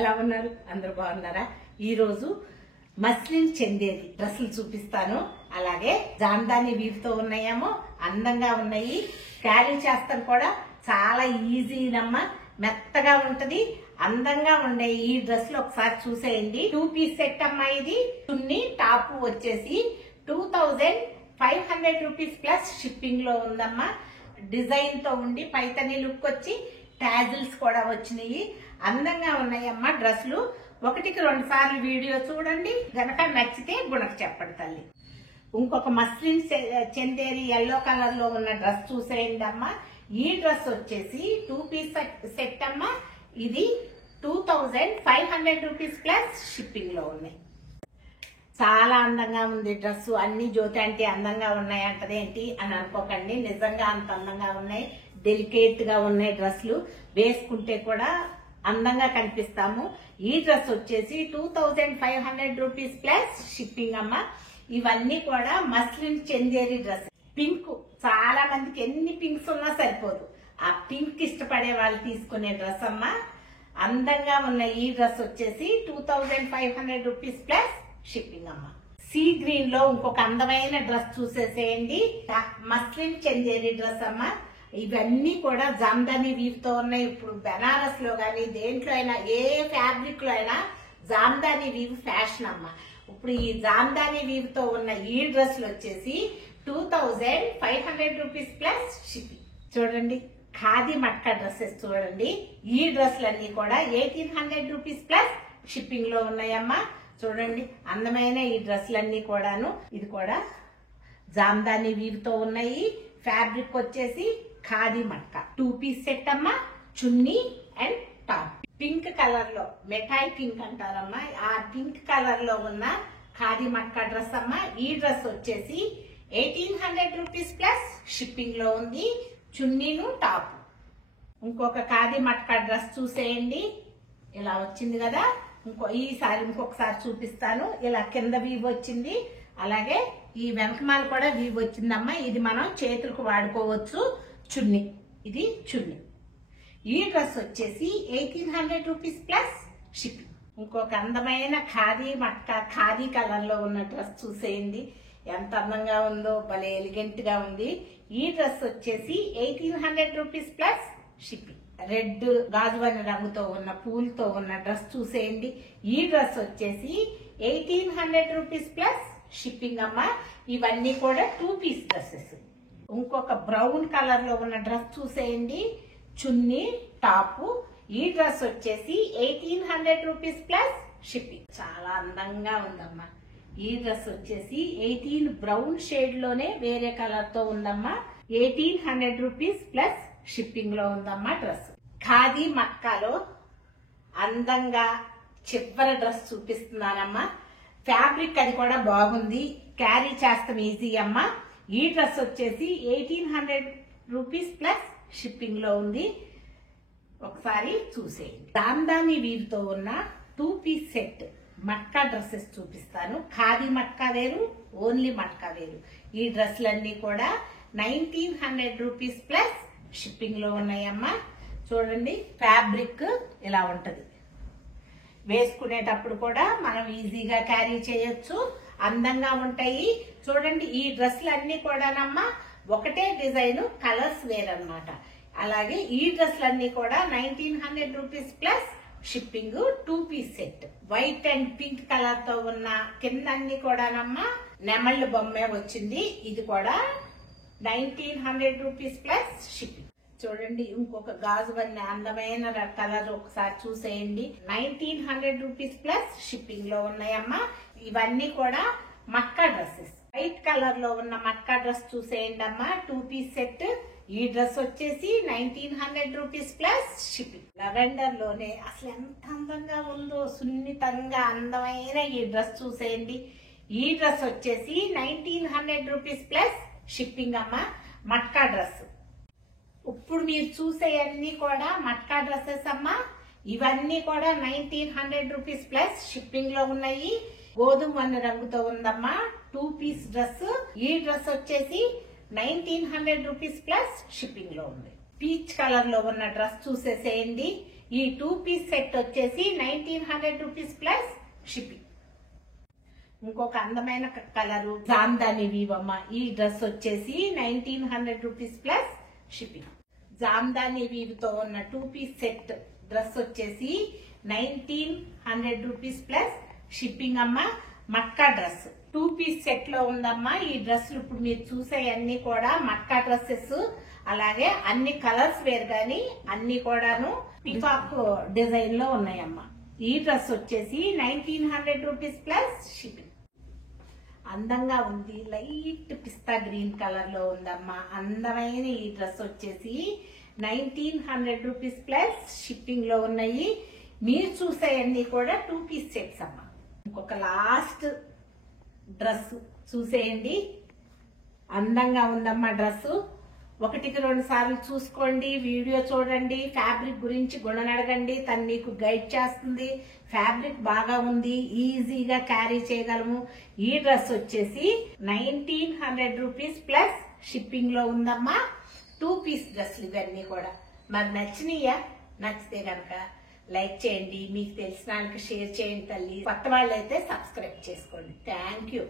ఎలా ఉన్నారు? అందరూ బాగున్నారా? ఈ రోజు మస్లిన్ చందేరి డ్రెస్సులు చూపిస్తాను. అలాగే జామ్దాని వీవ్తో ఉన్నాయేమో, అందంగా ఉన్నాయి. క్యారీ చేస్తాను కూడా చాలా ఈజీనమ్మా, మెత్తగా ఉంటది, అందంగా ఉండే ఈ డ్రెస్సులు ఒకసారి చూసేయండి. 2 పీస్ సెట్ అమ్మా. ఇది చున్నీ టాప్ వచ్చేసి 2500 రూపీస్ ప్లస్ షిప్పింగ్ లో ఉందమ్మా. డిజైన్ తో ఉండి పైతని లుక్ వచ్చి టాజిల్స్ కూడా వచ్చినాయి. అందంగా ఉన్నాయమ్మా డ్రెస్సులు. 1-2 సార్లు వీడియో చూడండి, గనక నచ్చితే గుణకు చెప్పండి తల్లి. ఇంకొక మస్లిన్ చందేరి ఎల్లో కలర్ లో ఉన్న డ్రెస్ చూసేయండి అమ్మా. ఈ డ్రెస్ వచ్చేసి 2 పీస్ సెట్ అమ్మా. ఇది 2500 రూపీస్ ప్లస్ షిప్పింగ్ లో ఉన్నాయి. చాలా అందంగా ఉంది డ్రెస్. అన్ని జ్యోతి అంటే అందంగా ఉన్నాయి అంటదేంటి అని అనుకోకండి, నిజంగా అంత అందంగా ఉన్నాయి. డెలికేట్ గా ఉన్నాయి డ్రెస్సులు, వేసుకుంటే కూడా అందంగా కనిపిస్తాము. ఈ డ్రెస్ వచ్చేసి 2500 రూపీస్ ప్లస్ షిప్పింగ్ అమ్మా. ఇవన్నీ కూడా మస్లిన్ చందేరి డ్రెస్. పింక్, చాలా మందికి ఎన్ని పింక్స్ ఉన్నా సరిపోదు. ఆ పింక్ ఇష్టపడే వాళ్ళు తీసుకునే డ్రెస్ అమ్మా. అందంగా ఉన్న ఈ డ్రెస్ వచ్చేసి 2500 రూపీస్ ప్లస్ షిప్పింగ్ అమ్మా. సీ గ్రీన్ లో ఇంకొక అందమైన డ్రెస్ చూసేసేయండి. మస్లిన్ చందేరి డ్రెస్ అమ్మా. ఇవన్నీ కూడా జామ్దాని వీవ్ తో ఉన్నాయి. ఇప్పుడు బెనారస్ లో గానీ దేంట్లో అయినా, ఏ ఫ్యాబ్రిక్ లో అయినా జామ్దాని వీవ్ ఫ్యాషన్ అమ్మా. ఇప్పుడు ఈ జామ్దాని వీవ్ తో ఉన్న ఈ డ్రెస్లు వచ్చేసి 2500 రూపీస్ ప్లస్ షిప్పింగ్. చూడండి, ఖాదీ మట్కా డ్రెస్సెస్ చూడండి. ఈ డ్రెస్లన్నీ కూడా 1800 రూపీస్ ప్లస్ షిప్పింగ్ లో ఉన్నాయమ్మా. చూడండి, అందమైన ఈ డ్రెస్లన్నీ కూడాను. ఇది కూడా జామ్దాని వీవ్ తో ఉన్నాయి. ఫ్యాబ్రిక్ వచ్చేసి ఖాదీ మట్కా. 2 పీస్ సెట్ అమ్మా. చున్నీ అండ్ టాప్. పింక్ కలర్ లో, మెటాయి పింక్ అంటారమ్మా, ఆ పింక్ కలర్ లో ఉన్న ఖాదీ మట్కా డ్రెస్ అమ్మా. ఈ డ్రెస్ వచ్చేసి 1800 రూపీస్ ప్లస్ షిప్పింగ్ లో ఉంది. చున్నీను టాప్. ఇంకొక ఖాదీ మట్కా డ్రెస్ చూసేయండి. ఇలా వచ్చింది కదా. ఇంకొకసారి చూపిస్తాను. ఇలా కింద వీవ్ వచ్చింది, అలాగే ఈ వెనకమాల కూడా వీవ్ వచ్చిందమ్మా. ఇది మనం చేతులకు వాడుకోవచ్చు. చున్నీ, ఇది చున్నీ. ఈ డ్రెస్ వచ్చేసి 1800 రూపీస్ ప్లస్ షిప్పింగ్. ఇంకొక అందమైన ఖాదీ మట్కా, ఖాదీ కలర్ లో ఉన్న డ్రెస్ చూసేయండి. ఎంత అందంగా ఉందో, భలే ఎలిగెంట్ గా ఉంది. ఈ డ్రెస్ వచ్చేసి 1800 రూపీస్ ప్లస్ షిప్పింగ్. రెడ్ గాజువని రంగుతో ఉన్న పూలతో ఉన్న డ్రెస్ చూసేయండి. ఈ డ్రెస్ వచ్చేసి 1800 రూపీస్ ప్లస్ షిప్పింగ్ అమ్మా. ఇవన్నీ కూడా 2 పీస్ డ్రెస్సెస్. ఇంకొక బ్రౌన్ కలర్ లో ఉన్న డ్రెస్ చూసేయండి. చున్నీ టాప్. ఈ డ్రెస్ వచ్చేసి 1800 రూపీస్ ప్లస్ షిప్పింగ్. చాలా అందంగా ఉందమ్మా. ఈ డ్రెస్ వచ్చేసి 18 బ్రౌన్ షేడ్ లోనే వేరే కలర్ తో ఉందమ్మా. 1800 రూపీస్ ప్లస్ షిప్పింగ్ లో ఉందమ్మా డ్రెస్. ఖాదీ మక్కాలో అందంగా చివరి డ్రెస్ చూపిస్తున్నానమ్మా. ఫ్యాబ్రిక్ అది కూడా బాగుంది, క్యారీ చేస్తాం ఈజీ అమ్మా. ఈ డ్రెస్ వచ్చేసి 1800 రూపీస్ ప్లస్ షిప్పింగ్ లో ఉంది. ఒకసారి చూసేయండి. జామ్దాని వీవ్ తో ఉన్న 2 పీస్ సెట్ మట్కా డ్రెస్సెస్ చూపిస్తాను. ఖాదీ మట్కా వేరు, ఓన్లీ మట్కా వేరు. ఈ డ్రెస్లన్నీ కూడా 1900 రూపీస్ ప్లస్ షిప్పింగ్ లో ఉన్నాయమ్మా. చూడండి, ఫ్యాబ్రిక్ ఇలా ఉంటది. వేసుకునేటప్పుడు కూడా మనం ఈజీగా క్యారీ చేయొచ్చు, అందంగా ఉంటాయి. చూడండి, ఈ డ్రెస్లు అన్ని కూడానమ్మా ఒకటే డిజైన్, కలర్స్ వేరన్నమాట. అలాగే ఈ డ్రెస్లన్నీ కూడా 1900 rupees plus shipping. 2 piece set. White and pink colour తో ఉన్న కింద అన్ని కూడానమ్మా నెమళ్ళ బొమ్మే వచ్చింది. ఇది కూడా 1900 రూపీస్ ప్లస్ షిప్పింగ్. చూడండి, ఇంకొక గాజు వన్ని అందమైన కలర్ ఒకసారి చూసేయండి. 1900 రూపీస్ ప్లస్ షిప్పింగ్ లో ఉన్నాయమ్మా. ఇవన్నీ కూడా మట్కా డ్రెస్సెస్. వైట్ కలర్ లో ఉన్న మట్కా డ్రెస్ చూసేయండి అమ్మా. 2 పీస్ సెట్. ఈ డ్రెస్ వచ్చేసి 1900 రూపీస్ ప్లస్ షిప్పింగ్. లెవెండర్ లోనే అసలు ఎంత అందంగా ఉందో, సున్నితంగా అందమైన ఈ డ్రెస్ చూసేయండి. ఈ డ్రెస్ వచ్చేసి 1900 రూపీస్ ప్లస్ షిప్పింగ్ అమ్మా. మట్కా డ్రెస్. ఇప్పుడు మీరు చూసేవన్నీ కూడా మట్కా డ్రెస్సెస్ అమ్మా. ఇవన్నీ కూడా 1900 రూపీస్ ప్లస్ షిప్పింగ్ లో ఉన్నాయి. గోధుమ వన్న రంగుతో ఉందమ్మా. 2 పీస్ డ్రెస్. ఈ డ్రెస్ వచ్చేసి 1900 రూపీస్ ప్లస్ షిప్పింగ్ లో ఉంది. పీచ్ కలర్ లో ఉన్న డ్రెస్ చూసేసేయండి. ఈ 2 పీస్ సెట్ వచ్చేసి 1900 రూపీస్ ప్లస్ షిప్పింగ్. ఇంకొక అందమైన కలరు జామ్దాని వీవ్ అమ్మ. ఈ డ్రెస్ వచ్చేసి 1900 rupees plus shipping. Jamdani weave తో ఉన్న 2 పీస్ సెట్ డ్రెస్ వచ్చేసి 1900 రూపీస్ ప్లస్ షిప్పింగ్ అమ్మ. మక్కా డ్రెస్ 2 పీస్ సెట్ లో ఉందమ్మా. ఈ డ్రెస్సులు ఇప్పుడు మీరు చూసేవన్నీ కూడా మక్కా డ్రెస్సెస్. అలాగే అన్ని కలర్స్ వేరు కానీ అన్ని కూడాను పికాక్ డిజైన్ లో ఉన్నాయమ్మా. ఈ డ్రెస్ వచ్చేసి 1900 రూపీస్ ప్లస్ షిప్పింగ్. అందంగా ఉంది, లైట్ పిస్తా గ్రీన్ కలర్ లో ఉందమ్మా. అందమైన ఈ డ్రెస్ వచ్చేసి 1900 రూపీస్ ప్లస్ షిప్పింగ్ లో ఉన్నాయి. మీరు చూసేవన్నీ కూడా 2 పీస్ సెట్స్ అమ్మా. ఇంకొక లాస్ట్ డ్రెస్ చూసేయండి. అందంగా ఉందమ్మా డ్రెస్. 1-2 సార్లు చూసుకోండి, వీడియో చూడండి, ఫ్యాబ్రిక్ గురించి గుణని అడగండి, తను మీకు గైడ్ చేస్తుంది. ఫ్యాబ్రిక్ బాగా ఉంది, ఈజీగా క్యారీ చేయగలము. ఈ డ్రెస్ వచ్చేసి 1900 రూపీస్ ప్లస్ షిప్పింగ్ లో ఉందమ్మా. 2 పీస్ డ్రెస్లు ఇవన్నీ కూడా. మరి నచ్చినాయా? నచ్చితే కనుక లైక్ చేయండి, మీకు తెలిసిన వాళ్ళకి షేర్ చేయండి తల్లి. కొత్త వాళ్ళైతే సబ్స్క్రైబ్ చేసుకోండి. Thank you.